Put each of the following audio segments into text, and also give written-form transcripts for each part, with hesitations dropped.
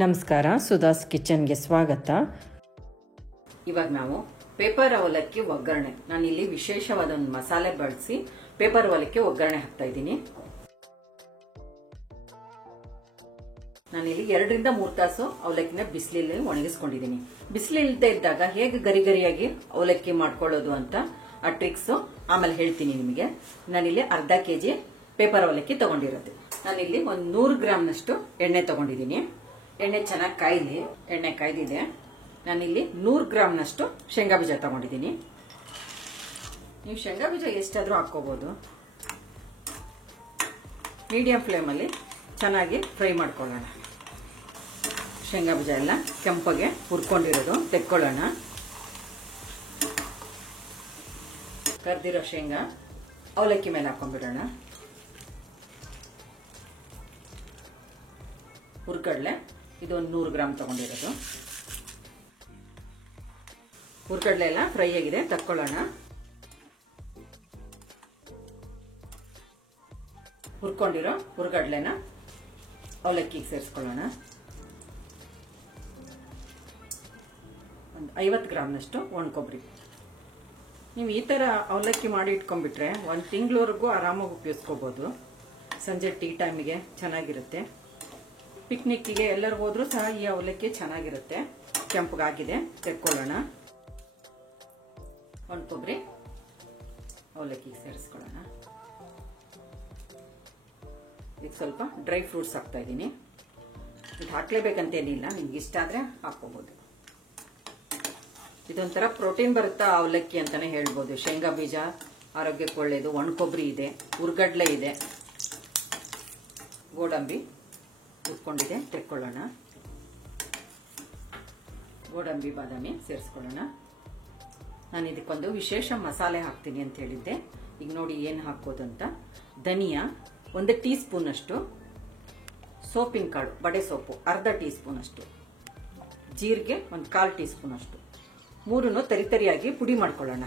ನಮಸ್ಕಾರ, ಸುಧಾಸ್ ಕಿಚನ್ಗೆ ಸ್ವಾಗತ. ಇವಾಗ ನಾವು ಪೇಪರ್ ಅವಲಕ್ಕಿ ಒಗ್ಗರಣೆ, ನಾನಿಲ್ಲಿ ವಿಶೇಷವಾದ ಒಂದು ಮಸಾಲೆ ಬಳಸಿ ಪೇಪರ್ ಅವಲಕ್ಕಿ ಒಗ್ಗರಣೆ ಹಾಕ್ತಾ ಇದ್ದೀನಿ. ನಾನಿಲ್ಲಿ 2 ರಿಂದ 3 ತಾಸು ಅವಲಕ್ಕಿನ ಬಿಸಿಲಲ್ಲಿ ಒಣಗಿಸ್ಕೊಂಡಿದ್ದೀನಿ. ಬಿಸಿಲಿಲ್ಲದೆ ಇದ್ದಾಗ ಹೇಗೆ ಗರಿ ಗರಿಯಾಗಿ ಅವಲಕ್ಕಿ ಮಾಡ್ಕೊಳ್ಳೋದು ಅಂತ ಆ ಟ್ರಿಕ್ಸ್ ಆಮೇಲೆ ಹೇಳ್ತೀನಿ ನಿಮಗೆ. ನಾನಿಲ್ಲಿ ಅರ್ಧ ಕೆಜಿ ಪೇಪರ್ ಅವಲಕ್ಕಿ ತಗೊಂಡಿರೋದು. ನಾನಿಲ್ಲಿ ಒಂದು 100 ಗ್ರಾಮ್ನಷ್ಟು ಎಣ್ಣೆ ತಗೊಂಡಿದ್ದೀನಿ. ಎಣ್ಣೆ ಚೆನ್ನಾಗಿ ಕಾಯ್ಲಿ. ಎಣ್ಣೆ ಕಾಯ್ದಿದೆ. ನಾನಿಲ್ಲಿ 100 ಗ್ರಾಮ್ನಷ್ಟು ಶೇಂಗಾ ಬೀಜ ತಗೊಂಡಿದ್ದೀನಿ. ನೀವು ಶೇಂಗಾ ಬೀಜ ಎಷ್ಟಾದ್ರೂ ಹಾಕೋಬಹುದು. ಮೀಡಿಯಂ ಫ್ಲೇಮಲ್ಲಿ ಚೆನ್ನಾಗಿ ಫ್ರೈ ಮಾಡ್ಕೊಳ್ಳೋಣ. ಶೇಂಗಾ ಬೀಜ ಎಲ್ಲ ಕೆಂಪಗೆ ಹುರ್ಕೊಂಡಿರೋದು ತೆಕ್ಕೊಳ್ಳೋಣ. ಕರ್ದಿರೋ ಶೇಂಗಾ ಅವಲಕ್ಕಿ ಮೇಲೆ ಹಾಕೊಂಡ್ಬಿಡೋಣ. ಹುರ್ಗಡ್ಲೆ ಇದು ಒಂದು 100 ಗ್ರಾಮ್ ತಗೊಂಡಿರೋದು. ಹುರ್ಗಡ್ಲೆ ಎಲ್ಲ ಫ್ರೈ ಆಗಿದೆ, ತಕ್ಕೊಳ್ಳೋಣ. ಹುರ್ಕೊಂಡಿರೋ ಹುರ್ಗಡ್ಲೆನ ಅವಲಕ್ಕಿಗೆ ಸೇರಿಸ್ಕೊಳ್ಳೋಣ. ಒಂದು 50 ಗ್ರಾಮ್ನಷ್ಟು ಒಣ ಕೊಬ್ಬರಿ. ನೀವು ಈ ತರ ಅವಲಕ್ಕಿ ಮಾಡಿ ಇಟ್ಕೊಂಡ್ಬಿಟ್ರೆ 1 ತಿಂಗಳವರೆಗೂ ಆರಾಮಾಗಿ ಉಪಯೋಗಿಸ್ಕೋಬಹುದು. ಸಂಜೆ ಟೀ ಟೈಮಿಗೆ ಚೆನ್ನಾಗಿರುತ್ತೆ. ಪಿಕ್ನಿಕ್ಗೆ ಎಲ್ಲರೂ ಹೋದ್ರೂ ಸಹ ಈ ಅವಲಕ್ಕಿ ಚೆನ್ನಾಗಿರುತ್ತೆ. ಕೆಂಪಗಾಗಿದೆ, ತೆಕ್ಕೊಳ್ಳೋಣ. ಒಣ ಕೊಬ್ಬರಿ ಅವಲಕ್ಕಿಗೆ ಸೇರಿಸ್ಕೊಳ್ಳೋಣ. ಈಗ ಸ್ವಲ್ಪ ಡ್ರೈ ಫ್ರೂಟ್ಸ್ ಹಾಕ್ತಾ ಇದ್ದೀನಿ. ಇದು ಹಾಕ್ಲೇಬೇಕಂತೇನಿಲ್ಲ, ನಿಮ್ಗೆ ಇಷ್ಟ ಆದ್ರೆ ಹಾಕೋಬಹುದು. ಇದೊಂಥರ ಪ್ರೋಟೀನ್ ಬರುತ್ತಾ ಅವಲಕ್ಕಿ ಅಂತಾನೆ ಹೇಳ್ಬೋದು. ಶೇಂಗಾ ಬೀಜ ಆರೋಗ್ಯಕ್ಕೆ ಒಳ್ಳೇದು, ಒಣ ಕೊಬ್ಬರಿ ಇದೆ, ಹುರ್ಗಡ್ಲೆ ಇದೆ, ಗೋಡಂಬಿ ಹುರ್ಕೊಂಡಿದೆ, ತೆಕ್ಕೊಳ್ಳೋಣ. ಗೋಡಂಬಿ ಬಾದಾಮಿ ಸೇರಿಸ್ಕೊಳ್ಳೋಣ. ನಾನು ಇದಕ್ಕೊಂದು ವಿಶೇಷ ಮಸಾಲೆ ಹಾಕ್ತೀನಿ ಅಂತ ಹೇಳಿದ್ದೆ. ಈಗ ನೋಡಿ ಏನು ಹಾಕೋದು ಅಂತ. ಧನಿಯಾ 1 ಟೀ ಸ್ಪೂನ್ ಅಷ್ಟು, ಸೋಪಿನ ಕಾಳು ಬಡೆ ಸೊಪ್ಪು ಅರ್ಧ ಟೀ ಸ್ಪೂನ್ ಅಷ್ಟು, ಜೀರಿಗೆ 1/4 ಟೀ ಸ್ಪೂನ್ ಅಷ್ಟು, 3 ತರಿತರಿಯಾಗಿ ಪುಡಿ ಮಾಡ್ಕೊಳ್ಳೋಣ.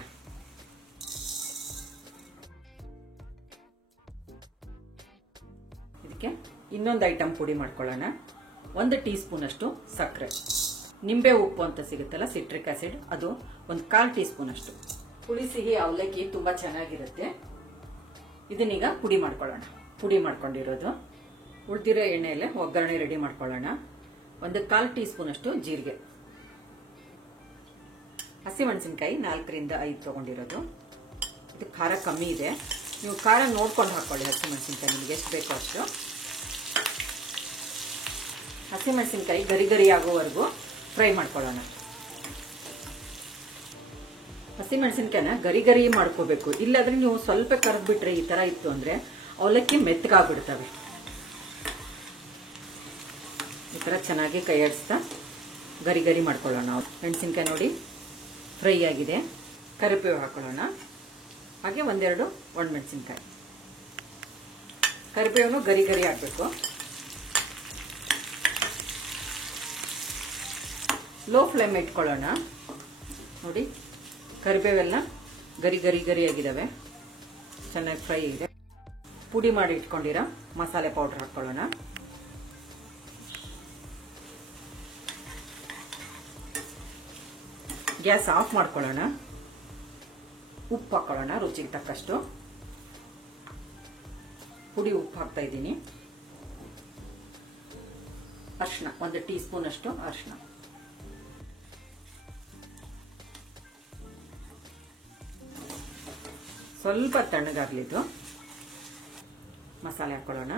ಇದಕ್ಕೆ ಇನ್ನೊಂದು ಐಟಮ್ ಪುಡಿ ಮಾಡ್ಕೊಳ್ಳೋಣ. 1 ಟೀ ಸ್ಪೂನ್ ಅಷ್ಟು ಸಕ್ಕರೆ, ನಿಂಬೆ ಉಪ್ಪು ಅಂತ ಸಿಗುತ್ತಲ್ಲ, ಸಿಟ್ರಿಕ್ ಆಸಿಡ್, ಅದು 1/4 ಟೀ ಸ್ಪೂನ್ ಅಷ್ಟು. ಹುಳಿ ಸಿಹಿ ಅವಲಕ್ಕಿ ತುಂಬಾ ಚೆನ್ನಾಗಿರುತ್ತೆ. ಇದನ್ನೀಗ ಪುಡಿ ಮಾಡ್ಕೊಳ್ಳೋಣ. ಪುಡಿ ಮಾಡ್ಕೊಂಡಿರೋದು ಉಳಿದಿರೋ ಎಣ್ಣೆಯಲ್ಲೇ ಒಗ್ಗರಣೆ ರೆಡಿ ಮಾಡ್ಕೊಳ್ಳೋಣ. 1/4 ಟೀ ಸ್ಪೂನ್ ಅಷ್ಟು ಜೀರಿಗೆ, ಹಸಿಮೆಣಸಿನಕಾಯಿ 4 ರಿಂದ 5 ತಗೊಂಡಿರೋದು. ಇದು ಖಾರ ಕಮ್ಮಿ ಇದೆ, ನೀವು ಖಾರ ನೋಡ್ಕೊಂಡು ಹಾಕೊಳ್ಳಿ. ಹಸಿಮೆಣಸಿನಕಾಯಿ ನಿಮ್ಗೆ ಎಷ್ಟು ಬೇಕೋ ಅಷ್ಟು. ಹಸಿಮೆಣಸಿನಕಾಯಿ ಗರಿ ಗರಿ ಆಗೋವರೆಗೂ ಫ್ರೈ ಮಾಡ್ಕೊಳ್ಳೋಣ. ಹಸಿಮೆಣಸಿನಕಾಯಿನ ಗರಿ ಗರಿ ಮಾಡ್ಕೋಬೇಕು. ಇಲ್ಲಾದ್ರೆ ನೀವು ಸ್ವಲ್ಪ ಕರೆದ್ಬಿಟ್ರೆ ಈ ತರ ಇತ್ತು ಅಂದ್ರೆ ಅವಲಕ್ಕಿ ಮೆತ್ತಗಾಗ್ಬಿಡ್ತವೆ. ಈ ತರ ಚೆನ್ನಾಗಿ ಕೈ ಆಡಿಸ್ತಾ ಗರಿ ಗರಿ ಮಾಡ್ಕೊಳ್ಳೋಣ. ಮೆಣಸಿನಕಾಯಿ ನೋಡಿ ಫ್ರೈ ಆಗಿದೆ. ಕರಿಬೇವು ಹಾಕೊಳ್ಳೋಣ. ಹಾಗೆ 1-2 ಒಣಮೆಣಸಿನಕಾಯಿ. ಕರಿಬೇವು ಗರಿ ಗರಿ ಆಗಬೇಕು. ಲೋ ಫ್ಲೇಮ್ ಇಟ್ಕೊಳ್ಳೋಣ. ನೋಡಿ ಕರಿಬೇವೆಲ್ಲ ಗರಿ ಗರಿ ಗರಿ ಆಗಿದಾವೆ, ಚೆನ್ನಾಗಿ ಫ್ರೈ ಇದೆ. ಪುಡಿ ಮಾಡಿ ಇಟ್ಕೊಂಡಿರೋ ಮಸಾಲೆ ಪೌಡರ್ ಹಾಕೊಳ್ಳೋಣ. ಗ್ಯಾಸ್ ಆಫ್ ಮಾಡ್ಕೊಳ್ಳೋಣ. ಉಪ್ಪು ಹಾಕೊಳ್ಳೋಣ ರುಚಿಗೆ ತಕ್ಕಷ್ಟು. ಪುಡಿ ಉಪ್ಪು ಹಾಕ್ತಾ ಇದ್ದೀನಿ. ಅರಿಶಿನ 1 ಟೀ ಸ್ಪೂನ್ ಅಷ್ಟು ಅರಿಶಿನ. ಸ್ವಲ್ಪ ತಣ್ಣಗಾಗ್ಲಿದ್ದು ಮಸಾಲೆ ಹಾಕೊಳ್ಳೋಣ.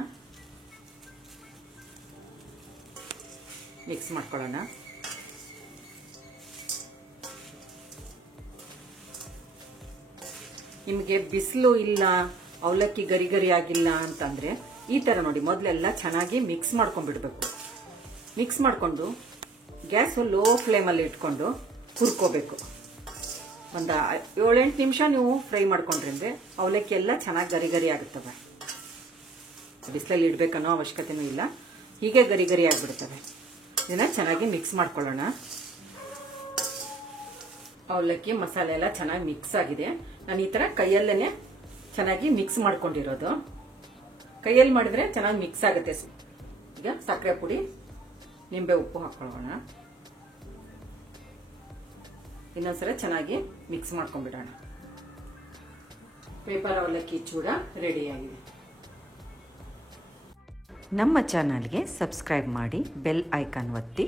ಮಿಕ್ಸ್ ಮಾಡ್ಕೊಳ್ಳೋಣ. ನಿಮಗೆ ಬಿಸಿಲು ಇಲ್ಲ, ಅವಲಕ್ಕಿ ಗರಿ ಗರಿ ಆಗಿಲ್ಲ ಅಂತಂದ್ರೆ ಈ ತರ ನೋಡಿ, ಮೊದಲೆಲ್ಲ ಚೆನ್ನಾಗಿ ಮಿಕ್ಸ್ ಮಾಡ್ಕೊಂಡ್ಬಿಡ್ಬೇಕು. ಮಿಕ್ಸ್ ಮಾಡ್ಕೊಂಡು ಗ್ಯಾಸ್ ಲೋ ಫ್ಲೇಮಲ್ಲಿ ಇಟ್ಕೊಂಡು ಹುರ್ಕೋಬೇಕು. ಒಂದು 7-8 ನಿಮಿಷ ನೀವು ಫ್ರೈ ಮಾಡ್ಕೊಂಡ್ರೆ ಅವಲಕ್ಕಿ ಎಲ್ಲ ಚೆನ್ನಾಗಿ ಗರಿ ಗರಿ ಆಗುತ್ತವೆ. ಬಿಸಿಲಲ್ಲಿ ಇಡ್ಬೇಕನ್ನೋ ಅವಶ್ಯಕತೆನೂ ಇಲ್ಲ, ಹೀಗೆ ಗರಿ ಗರಿ ಆಗಿಬಿಡ್ತವೆ. ಇದನ್ನ ಚೆನ್ನಾಗಿ ಮಿಕ್ಸ್ ಮಾಡ್ಕೊಳ್ಳೋಣ. ಅವಲಕ್ಕಿ ಮಸಾಲೆ ಎಲ್ಲ ಚೆನ್ನಾಗಿ ಮಿಕ್ಸ್ ಆಗಿದೆ. ನಾನು ಈ ತರ ಕೈಯಲ್ಲೇನೆ ಚೆನ್ನಾಗಿ ಮಿಕ್ಸ್ ಮಾಡ್ಕೊಂಡಿರೋದು. ಕೈಯಲ್ಲಿ ಮಾಡಿದ್ರೆ ಚೆನ್ನಾಗಿ ಮಿಕ್ಸ್ ಆಗುತ್ತೆ. ಈಗ ಸಕ್ಕರೆ ಪುಡಿ ನಿಂಬೆ ಉಪ್ಪು ಹಾಕೊಳ್ಳೋಣ. ಇನ್ನೊಂದ್ಸಲ ಚೆನ್ನಾಗಿ ಮಿಕ್ಸ್ ಮಾಡ್ಕೊಂಡ್ಬಿಡೋಣ. ಪೇಪರ್ ಅವಲಕ್ಕಿ ಚೂಡ ರೆಡಿಯಾಗಿದೆ. ನಮ್ಮ ಚಾನಲ್ಗೆ ಸಬ್ಸ್ಕ್ರೈಬ್ ಮಾಡಿ, ಬೆಲ್ ಐಕಾನ್ ಒತ್ತಿ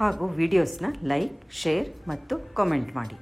ಹಾಗೂ ವಿಡಿಯೋಸ್ನ ಲೈಕ್, ಶೇರ್ ಮತ್ತು ಕಾಮೆಂಟ್ ಮಾಡಿ.